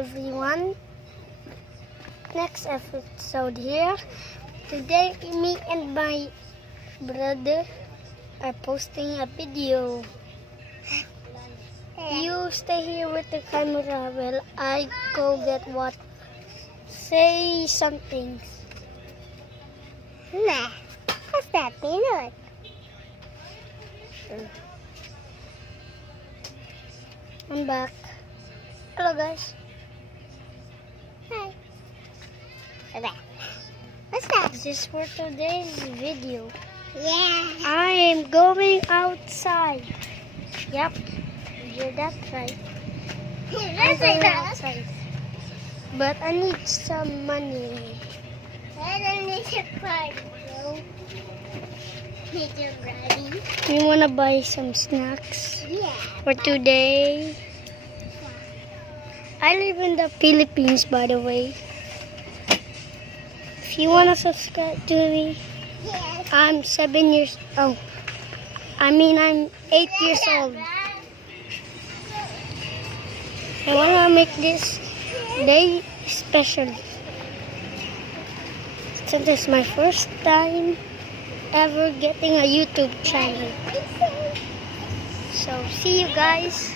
everyone. Next episode here. Today, me and my brother are posting a video. You stay here with the camera while I go get what. Say something. Nah, what's that peanut? I'm back. Hello guys. Hi. What's that? This is for today's video. Yeah. I am going outside. Yep, you hear that right? I'm going outside. But I need some money. I don't need a card, bro. Need you ready? You wanna buy some snacks Yeah. for today? I live in the Philippines, by the way. If you wanna subscribe to me, Yes. I'm 7 years old. I'm 8 years old. I wanna make this day special. Since it's my first time ever getting a YouTube channel. So see you guys.